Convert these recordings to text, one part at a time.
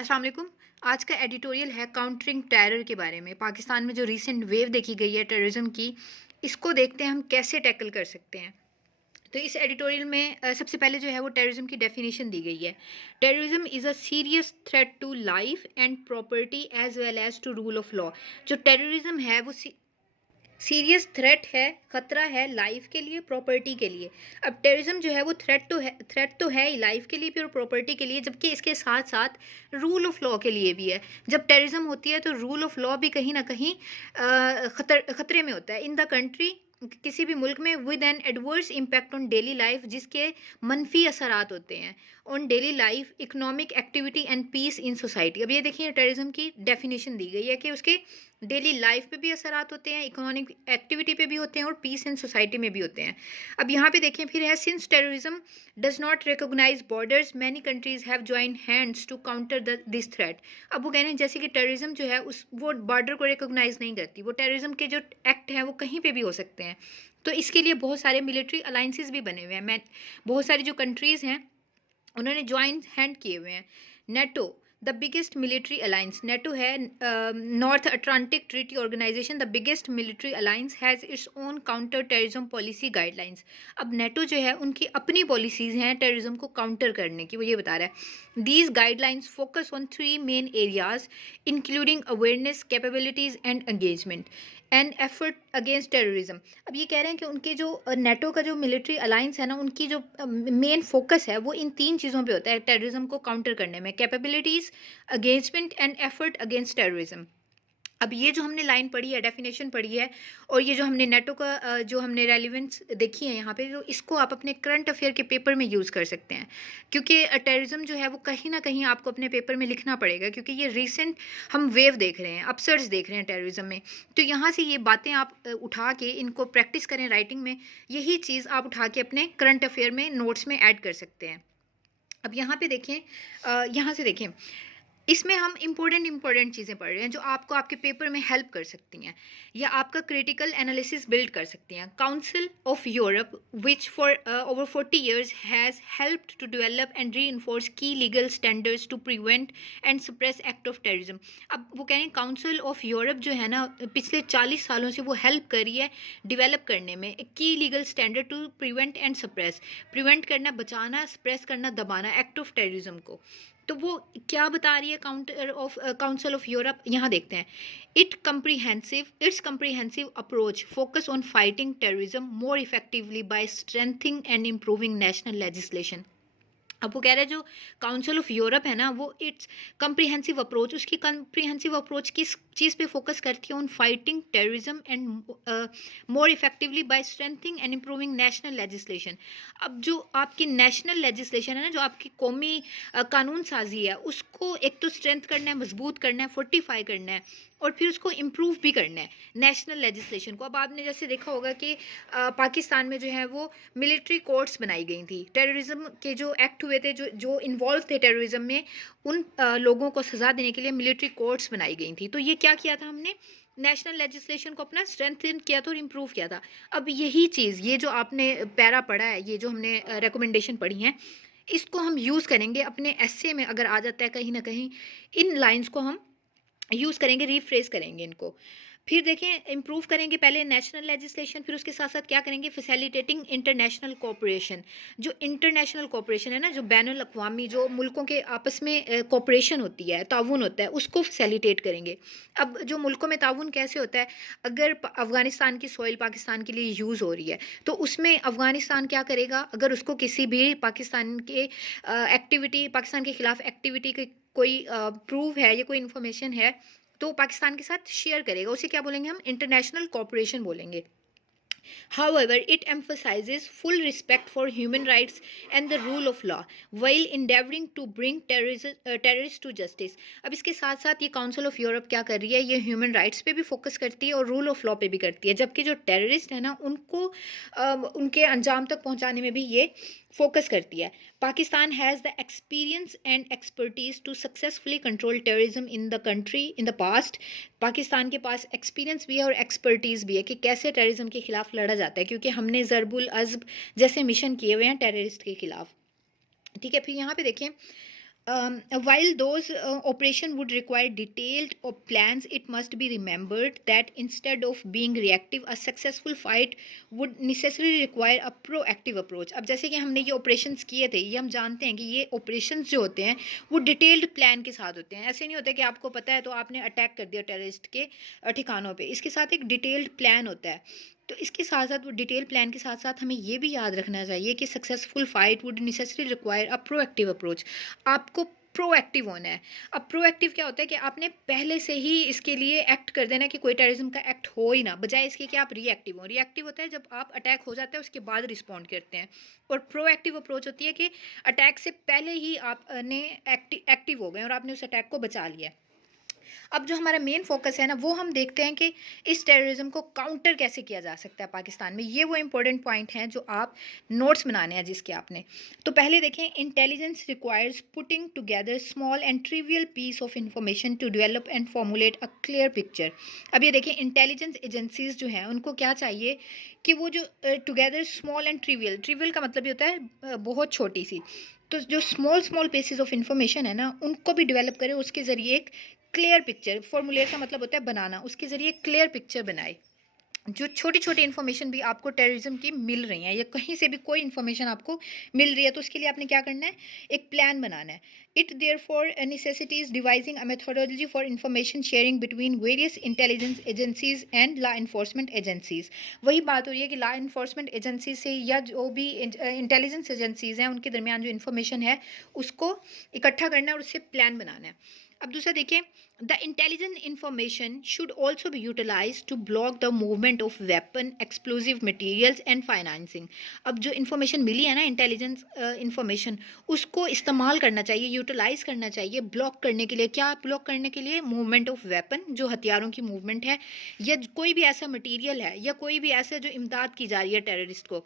अस्सलाम वालेकुम। आज का एडिटोरियल है काउंटरिंग टेरर के बारे में। पाकिस्तान में जो रीसेंट वेव देखी गई है टेररिज्म की, इसको देखते हैं हम कैसे टैकल कर सकते हैं। तो इस एडिटोरियल में सबसे पहले जो है वो टेररिज्म की डेफिनेशन दी गई है। Terrorism is a serious threat to life and property as well as to rule of law. जो टेररिज्म है वो सीरियस थ्रेट है, खतरा है लाइफ के लिए, प्रॉपर्टी के लिए। अब टेररिज्म जो है वो थ्रेट तो है ही लाइफ के लिए भी और प्रॉपर्टी के लिए, जबकि इसके साथ साथ रूल ऑफ लॉ के लिए भी है। जब टेररिज्म होती है तो रूल ऑफ लॉ भी कहीं ना कहीं खतरे में होता है इन द कंट्री, किसी भी मुल्क में, with an adverse impact on daily life, जिसके मनफी असरात होते हैं on daily life, economic activity and peace in society. अब ये देखिए टेररिज्म की डेफिनेशन दी गई है कि उसके डेली लाइफ पे भी असरात होते हैं, इकोनॉमिक एक्टिविटी पे भी होते हैं और पीस एंड सोसाइटी में भी होते हैं। अब यहाँ पे देखें फिर है, since terrorism does not recognize borders many countries have joined hands to counter this threat. अब वो कह रहे हैं जैसे कि टेररिज्म जो है उस वो बॉर्डर को रिकोगनाइज नहीं करती, वो टेररिज्म के जो एक्ट हैं वो कहीं पे भी हो सकते हैं। तो इसके लिए बहुत सारे मिलिट्री अलाइंसेस भी बने हुए हैं। मैं बहुत सारी जो कंट्रीज़ हैं उन्होंने ज्वाइंट हैंड किए हुए हैं। NATO the biggest military alliance, NATO है North Atlantic Treaty Organisation, the biggest military alliance has its own counter terrorism policy guidelines. अब नेटो जो है उनकी अपनी पॉलिसीज़ हैं टेररिज्म को काउंटर करने की, वो ये बता रहा है। These guidelines focus on three main areas including awareness, capabilities and engagement and effort against terrorism. अब ये कह रहे हैं कि उनके जो नेटो का जो मिलिट्री अलायंस है ना, उनकी जो मेन फोकस है वो इन तीन चीज़ों पे होता है टेररिज्म को काउंटर करने में: capabilities, engagement and effort against terrorism. अब ये जो हमने लाइन पढ़ी है, डेफिनेशन पढ़ी है, और ये जो हमने नेटो का जो हमने रेलिवेंस देखी है यहाँ पे, तो इसको आप अपने करंट अफेयर के पेपर में यूज़ कर सकते हैं। क्योंकि टेररिज्म जो है वो कहीं ना कहीं आपको अपने पेपर में लिखना पड़ेगा, क्योंकि ये रिसेंट हम वेव देख रहे हैं, अपसर्ट्स देख रहे हैं टेररिज्म में। तो यहाँ से ये बातें आप उठा के इनको प्रैक्टिस करें राइटिंग में। यही चीज़ आप उठा के अपने करंट अफेयर में नोट्स में ऐड कर सकते हैं। अब यहाँ पे देखें, यहाँ से देखें, इसमें हम इम्पोर्टेंट चीज़ें पढ़ रहे हैं जो आपको आपके पेपर में हेल्प कर सकती हैं या आपका क्रिटिकल एनालिसिस बिल्ड कर सकती हैं। Council of Europe which for over 40 years has helped to develop and reinforce key legal standards to prevent and suppress act of terrorism. अब वो कह रहे हैं काउंसिल ऑफ यूरोप जो है ना, पिछले 40 सालों से वो हेल्प कर रही है डिवेलप करने में key legal standard to prevent and suppress, prevent करना, बचाना, सप्रेस करना, दबाना एक्ट ऑफ टेररिज्म को। तो वो क्या बता रही है काउंसिल ऑफ यूरोप, यहाँ देखते हैं। It's comprehensive approach focus on fighting terrorism more effectively by strengthening and improving national legislation. अब वो कह रहे हैं जो काउंसिल ऑफ यूरोप है ना, वो इट्स कम्प्रीहेंसिव अप्रोच, उसकी कम्प्रीहेंसिव अप्रोच किस चीज़ पे फोकस करती है? On fighting terrorism and more effectively by strengthening and improving national legislation. अब जो आपकी नेशनल लेजिस्लेशन है ना, जो आपकी कौमी कानून साजी है, उसको एक तो स्ट्रेंथ करना है, मजबूत करना है, फोर्टिफाई करना है, और फिर उसको इम्प्रूव भी करना है नेशनल लेजिस्लेशन को। अब आपने जैसे देखा होगा कि पाकिस्तान में जो है वो मिलिट्री कोर्ट्स बनाई गई थी, टेररिज्म के जो एक्ट हुए थे, जो जो इन्वॉल्व थे टेररिज्म में, उन लोगों को सज़ा देने के लिए मिलिट्री कोर्ट्स बनाई गई थी। तो ये क्या किया था हमने? नेशनल लेजिस्लेशन को अपना स्ट्रेंथन किया था और इम्प्रूव किया था। अब यही चीज़, ये जो आपने पैरा पढ़ा है, ये जो हमने रिकमेंडेशन पढ़ी हैं, इसको हम यूज़ करेंगे अपने एस्से में। अगर आ जाता है कहीं ना कहीं, इन लाइंस को हम यूज़ करेंगे, रीफ्रेज करेंगे इनको। फिर देखें, इम्प्रूव करेंगे पहले नेशनल लेजिस्लेशन, फिर उसके साथ साथ क्या करेंगे? Facilitating international cooperation. जो इंटरनेशनल कोऑपरेशन है ना, जो बैनुल अक़वामी, जो मुल्कों के आपस में कोऑपरेशन होती है, ताउन होता है, उसको फैसिलिटेट करेंगे। अब जो मुल्कों में ताउन कैसे होता है? अगर अफ़गानिस्तान की सॉइल पाकिस्तान के लिए यूज़ हो रही है, तो उसमें अफ़गानिस्तान क्या करेगा? अगर उसको किसी भी पाकिस्तान के एक्टिविटी, पाकिस्तान के ख़िलाफ़ एक्टिविटी के कोई प्रूफ है या कोई इन्फॉर्मेशन है, तो पाकिस्तान के साथ शेयर करेगा। उसे क्या बोलेंगे हम? इंटरनेशनल कोऑपरेशन बोलेंगे। However, it emphasizes full respect for human rights and the rule of law while endeavoring to bring terrorists to justice. अब इसके साथ साथ ये काउंसिल ऑफ यूरोप क्या कर रही है? ये ह्यूमन राइट्स पे भी फोकस करती है और रूल ऑफ लॉ पे भी करती है, जबकि जो टेररिस्ट है ना, उनको उनके अंजाम तक पहुंचाने में भी ये फोकस करती है। Pakistan has the experience and expertise to successfully control terrorism in the country in the past. Pakistan के पास एक्सपीरियंस भी है और एक्सपर्टीज़ भी है कि कैसे टेररिज्म के खिलाफ लड़ा जाता है, क्योंकि हमने ज़रबुल अज़्ब जैसे मिशन किए हुए हैं टेररिस्ट के खिलाफ। ठीक है, फिर यहाँ पे देखें, While those operation would require detailed plans, it must be remembered that instead of being reactive, a successful fight would necessarily require a proactive approach. अब जैसे कि हमने ये operations किए थे, ये हम जानते हैं कि ये operations जो होते हैं वो डिटेल्ड प्लान के साथ होते हैं। ऐसे नहीं होता कि आपको पता है तो आपने अटैक कर दिया टेररिस्ट के ठिकानों पे। इसके साथ एक डिटेल्ड प्लान होता है। तो इसके साथ साथ वो डिटेल प्लान के साथ साथ हमें ये भी याद रखना चाहिए कि successful fight would necessary require a proactive approach. आपको प्रोएक्टिव होना है। अब प्रोएक्टिव क्या होता है कि आपने पहले से ही इसके लिए एक्ट कर देना कि कोई टेररिज्म का एक्ट हो ही ना, बजाय इसके कि आप रिएक्टिव हो। रिएक्टिव होता है जब आप अटैक हो जाता है उसके बाद रिस्पॉन्ड करते हैं, और प्रोएक्टिव अप्रोच होती है कि अटैक से पहले ही आपने एक्टिव हो गए और आपने उस अटैक को बचा लिया। अब जो हमारा मेन फोकस है ना, वो हम देखते हैं कि इस टेररिज्म को काउंटर कैसे किया जा सकता है पाकिस्तान में। ये वो इंपॉर्टेंट पॉइंट हैं जो आप नोट्स बनाने हैं जिसके आपने। तो पहले देखें, intelligence requires putting together small and trivial piece of information to develop and formulate a clear picture. अब ये देखें, इंटेलिजेंस एजेंसीज जो हैं उनको क्या चाहिए कि वो जो together small and trivial, trivial का मतलब ये होता है बहुत छोटी सी, तो जो small small pieces of information है ना उनको भी डेवलप करें, उसके ज़रिए एक क्लियर पिक्चर, फॉर्मुलेट का मतलब होता है बनाना, उसके ज़रिए क्लियर पिक्चर बनाए। जो छोटी छोटी इन्फॉर्मेशन भी आपको टेररिज्म की मिल रही हैं या कहीं से भी कोई इन्फॉर्मेशन आपको मिल रही है तो उसके लिए आपने क्या करना है, एक प्लान बनाना है। It therefore necessitates devising a methodology for information sharing between various intelligence agencies and law enforcement agencies. वही बात हो रही है कि लॉ इन्फोर्समेंट एजेंसी से या जो भी इंटेलिजेंस एजेंसीज हैं उनके दरमियान जो इन्फॉर्मेशन है उसको इकट्ठा करना है और उससे प्लान बनाना है। अब दूसरा देखिए, the intelligence information should also be utilize to block the movement of weapon, explosive materials and financing. अब जो इन्फॉर्मेशन मिली है ना इंटेलिजेंस इंफॉर्मेशन, उसको इस्तेमाल करना चाहिए, यूटिलाइज करना चाहिए ब्लॉक करने के लिए। क्या ब्लॉक करने के लिए? मूवमेंट ऑफ वेपन, जो हथियारों की मूवमेंट है, या कोई भी ऐसा मटीरियल है या कोई भी ऐसा जो इमदाद की जा रही है टेररिस्ट को,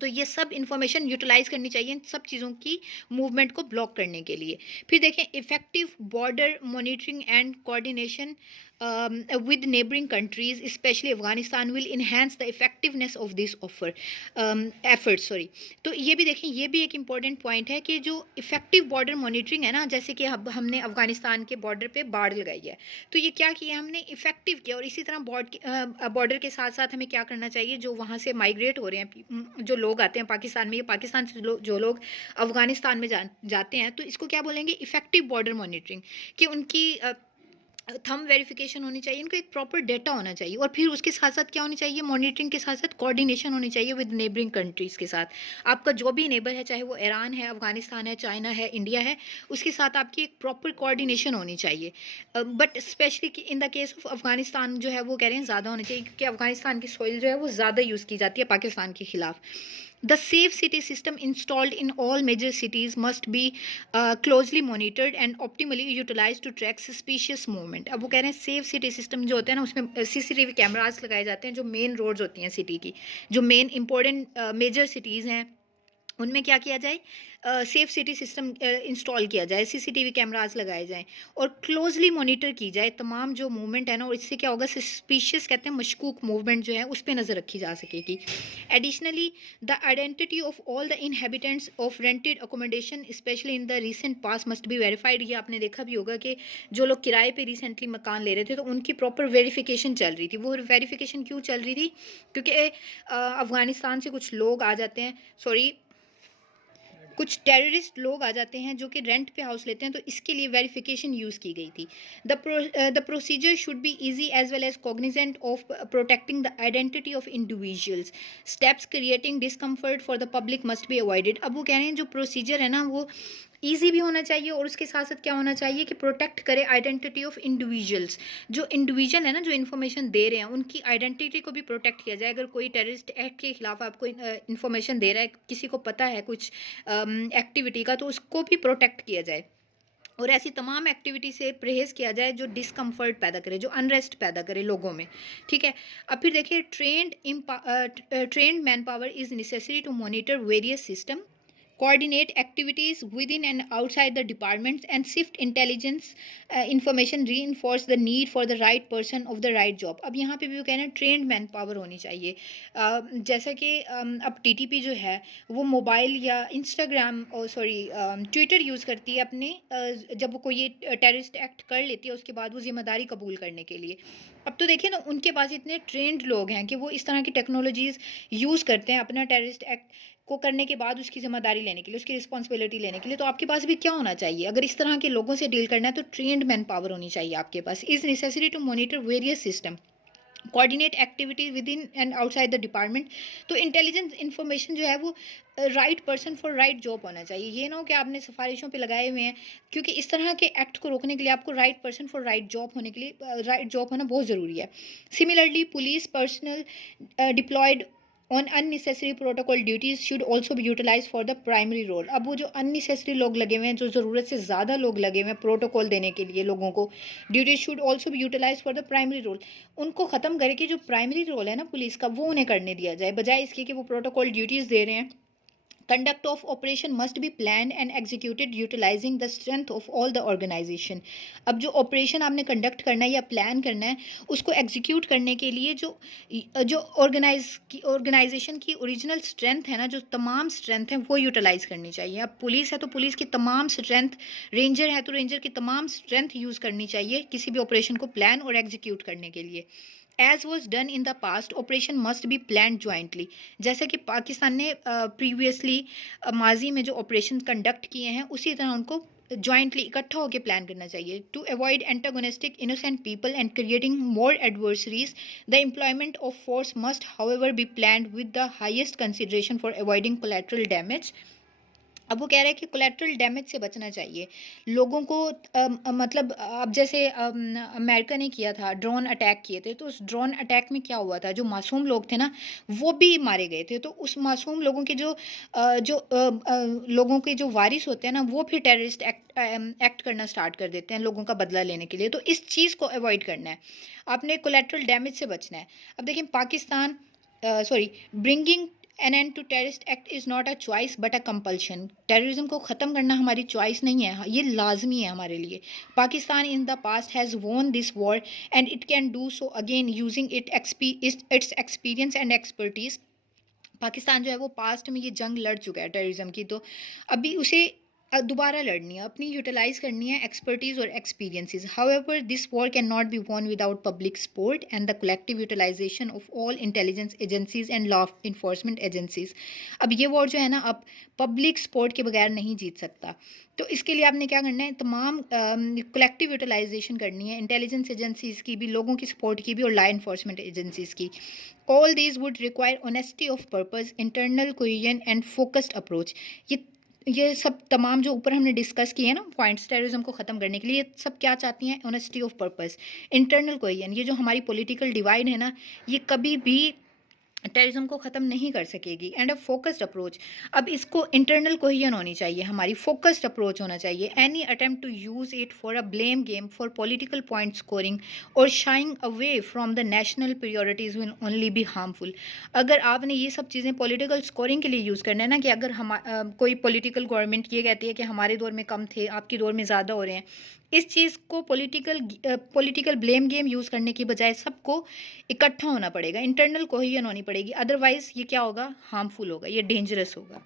तो ये सब इंफॉर्मेशन यूटिलाइज करनी चाहिए इन सब चीज़ों की मूवमेंट को ब्लॉक करने के लिए। फिर देखें, effective border monitoring and coordination with neighbouring countries specially Afghanistan will enhance the effectiveness of this offer effort sorry. तो ये भी देखें, ये भी एक इम्पॉर्टेंट पॉइंट है कि जो इफेक्टिव बॉर्डर मॉनिटरिंग है ना, जैसे कि अब हमने अफगानिस्तान के बॉर्डर पे बाड़ लगाई है, तो ये क्या किया हमने, इफेक्टिव किया। और इसी तरह बॉर्डर के साथ साथ हमें क्या करना चाहिए, जो वहाँ से माइग्रेट हो रहे हैं जो लोग आते हैं पाकिस्तान में, या पाकिस्तान से जो लोग अफगानिस्तान में जाते हैं, तो इसको क्या बोलेंगे, इफेक्टिव बॉर्डर मॉनिटरिंग, कि उनकी थंब वेरिफिकेशन होनी चाहिए, इनको एक प्रॉपर डेटा होना चाहिए। और फिर उसके साथ साथ क्या होनी चाहिए, मॉनिटरिंग के साथ साथ कोऑर्डिनेशन होनी चाहिए विद नेबरिंग कंट्रीज़ के साथ। आपका जो भी नेबर है, चाहे वो ईरान है, अफगानिस्तान है, चाइना है, इंडिया है, उसके साथ आपकी एक प्रॉपर कोऑर्डिनेशन होनी चाहिए। But specially in the case of Afghanistan जो है वो कह रहे हैं ज़्यादा होनी चाहिए, क्योंकि अफगानिस्तान की सॉइल जो है वो ज़्यादा यूज़ की जाती है पाकिस्तान के खिलाफ। The safe city system installed in all major cities must be closely monitored and optimally utilized to track suspicious movement। अब वो कह रहे हैं सेफ सिटी सिस्टम जो होता है ना, उसमें सीसीटीवी कैमरास लगाए जाते हैं जो मेन रोड्स होती हैं सिटी की, जो मेन इंपॉर्टेंट मेजर सिटीज़ हैं, उनमें क्या किया जाए, सेफ सिटी सिस्टम इंस्टॉल किया जाए, सीसीटीवी कैमरास लगाए जाएं और क्लोजली मॉनिटर की जाए तमाम जो मूवमेंट है ना। और इससे क्या होगा, सस्पिशियस कहते हैं मशकूक मूवमेंट जो है उस पर नज़र रखी जा सकेगी। Additionally the identity of all the inhabitants of rented accommodation specially in the recent pass must be verified. ये आपने देखा भी होगा कि जो लोग किराए पे रिसेंटली मकान ले रहे थे तो उनकी प्रॉपर वेरिफिकेशन चल रही थी। वो वेरिफिकेशन क्यों चल रही थी, क्योंकि अफ़गानिस्तान से कुछ लोग आ जाते हैं, कुछ टेररिस्ट लोग आ जाते हैं जो कि रेंट पे हाउस लेते हैं, तो इसके लिए वेरिफिकेशन यूज़ की गई थी। The procedure should be easy as well as cognizant of protecting the identity of individuals. Steps creating discomfort for the public must be avoided. अब वो कह रहे हैं जो प्रोसीजर है ना वो ईजी भी होना चाहिए और उसके साथ साथ क्या होना चाहिए कि प्रोटेक्ट करे आइडेंटिटी ऑफ इंडिविजुअल्स। जो इंडिविजुअल है ना, जो इन्फॉर्मेशन दे रहे हैं, उनकी आइडेंटिटी को भी प्रोटेक्ट किया जाए। अगर कोई टेररिस्ट एक्ट के खिलाफ आपको इन्फॉर्मेशन दे रहा है, किसी को पता है कुछ एक्टिविटी का, तो उसको भी प्रोटेक्ट किया जाए और ऐसी तमाम एक्टिविटी से परहेज़ किया जाए जो डिस्कम्फर्ट पैदा करे, जो अनरेस्ट पैदा करे लोगों में। ठीक है, अब फिर देखिए, trained manpower is necessary to monitor various system, coordinate activities within and outside the departments and sift intelligence information, reinforce the need for the right person of the right job। अब यहाँ पे भी वो कह रहे हैं trend man power होनी चाहिए। जैसा कि अब टीटीपी जो है वो मोबाइल या इंस्टाग्राम और सॉरी ट्विटर यूज़ करती है अपने जब वो कोई ये टेररिस्ट एक्ट कर लेती है उसके बाद वो जिम्मेदारी कबूल करने के लिए। अब तो देखिए ना उनके पास इतने ट्रेंड लोग हैं कि वो इस तरह की टेक्नोलॉजीज़ यूज़ करते हैं अपना टेररिस्ट एक्ट को करने के बाद उसकी ज़िम्मेदारी लेने के लिए, उसकी रिस्पॉन्सिबिलिटी लेने के लिए। तो आपके पास भी क्या होना चाहिए? अगर इस तरह के लोगों से डील करना है तो ट्रेन्ड मैन पावर होनी चाहिए आपके पास। Is necessary to monitor various system, coordinate activities within and outside the department. तो इंटेलिजेंस इन्फॉर्मेशन जो है वो right person for right job होना चाहिए। ये ना हो कि आपने सिफारिशों पे लगाए हुए हैं, क्योंकि इस तरह के एक्ट को रोकने के लिए आपको right person for right job होने के लिए राइट जॉब होना बहुत ज़रूरी है। Similarly police personnel deployed on unnecessary protocol duties should also be utilize for the primary role. अब वो जो अननेसेसरी लोग लगे हुए हैं, जो ज़रूरत से ज़्यादा लोग लगे हुए हैं प्रोटोकॉल देने के लिए लोगों को, duties should also be utilize for the primary role. उनको ख़त्म करके जो प्राइमरी रोल है ना पुलिस का वो उन्हें करने दिया जाए, बजाय इसके कि वो प्रोटोकॉल ड्यूटीज़ दे रहे हैं। Conduct of operation must be planned and executed utilizing the strength of all the organization। अब जो ऑपरेशन आपने कंडक्ट करना है या प्लान करना है उसको एग्जीक्यूट करने के लिए जो जो ऑर्गेनाइजेशन की ओरिजिनल स्ट्रेंथ है ना, जो तमाम स्ट्रेंथ है वो यूटिलाइज करनी चाहिए। अब पुलिस है तो पुलिस की तमाम स्ट्रेंथ, रेंजर है तो रेंजर की तमाम स्ट्रेंथ यूज़ करनी चाहिए किसी भी ऑपरेशन को प्लान और एग्जीक्यूट करने के लिए। As was done in the past operation must be plan jointly. जैसे कि पाकिस्तान ने प्रीवियसली माजी में जो ऑपरेशन कंडक्ट किए हैं उसी तरह उनको ज्वाइंटली इकट्ठा होकर प्लान करना चाहिए। To avoid antagonistic innocent people and creating more adversaries the employment of force must however be planned with the highest consideration for avoiding collateral damage. अब वो कह रहे हैं कि कोलैटरल डैमेज से बचना चाहिए लोगों को। मतलब अब जैसे अमेरिका ने किया था, ड्रोन अटैक किए थे, तो उस ड्रोन अटैक में क्या हुआ था, जो मासूम लोग थे ना वो भी मारे गए थे। तो उस मासूम लोगों के लोगों के जो वारिस होते हैं ना वो फिर टेररिस्ट एक्ट करना स्टार्ट कर देते हैं लोगों का बदला लेने के लिए। तो इस चीज़ को अवॉइड करना है, आपने कोलैटरल डैमेज से बचना है। अब देखिए Pakistan bringing an end to terrorist act is not a choice but a compulsion. Terrorism को ख़त्म करना हमारी चॉइस नहीं है, ये लाजमी है हमारे लिए। पाकिस्तान इन the past has won this war and it can do so again using its experience and expertise. Pakistan जो है वो पास्ट में ये जंग लड़ चुका है टेररिज्म की, तो अभी उसे दोबारा लड़नी है, अपनी यूटिलाइज करनी है एक्सपर्टीज़ और experiences. However this war can not be won without public support and the collective utilization of all intelligence agencies and law enforcement agencies. अब ये वॉर जो है ना अब पब्लिक सपोर्ट के बगैर नहीं जीत सकता। तो इसके लिए आपने क्या करना है, तमाम कलेक्टिव यूटिलाइजेशन करनी है, इंटेलिजेंस एजेंसीज़ की भी, लोगों की सपोर्ट की भी और लॉ इन्फोर्समेंट एजेंसीज़ की। All these would require honesty of purpose, internal cohesion and focused approach. ये सब तमाम जो ऊपर हमने डिस्कस किए हैं ना पॉइंट्स टेररिज्म को ख़त्म करने के लिए, ये सब क्या चाहती हैं, honesty of purpose, internal cohesion. ये जो हमारी पॉलिटिकल डिवाइड है ना ये कभी भी टेररिज्म को ख़त्म नहीं कर सकेगी। एंड अ फोकस्ड अप्रोच, अब इसको इंटरनल कोहेजन होनी चाहिए, हमारी फोकस्ड अप्रोच होना चाहिए। Any attempt to use it for a blame game for political point scoring और shying away from the national priorities will only be harmful. अगर आपने ये सब चीज़ें पॉलिटिकल स्कोरिंग के लिए यूज़ करना है ना, कि अगर हम कोई पॉलिटिकल गवर्नमेंट ये कहती है कि हमारे दौर में कम थे, आपकी दौर में ज़्यादा हो रहे हैं, इस चीज़ को पॉलिटिकल ब्लेम गेम यूज़ करने की बजाय सबको इकट्ठा होना पड़ेगा, इंटरनल कोहेजन होनी पड़ेगी। अदरवाइज़ ये क्या होगा, हार्मफुल होगा, ये डेंजरस होगा।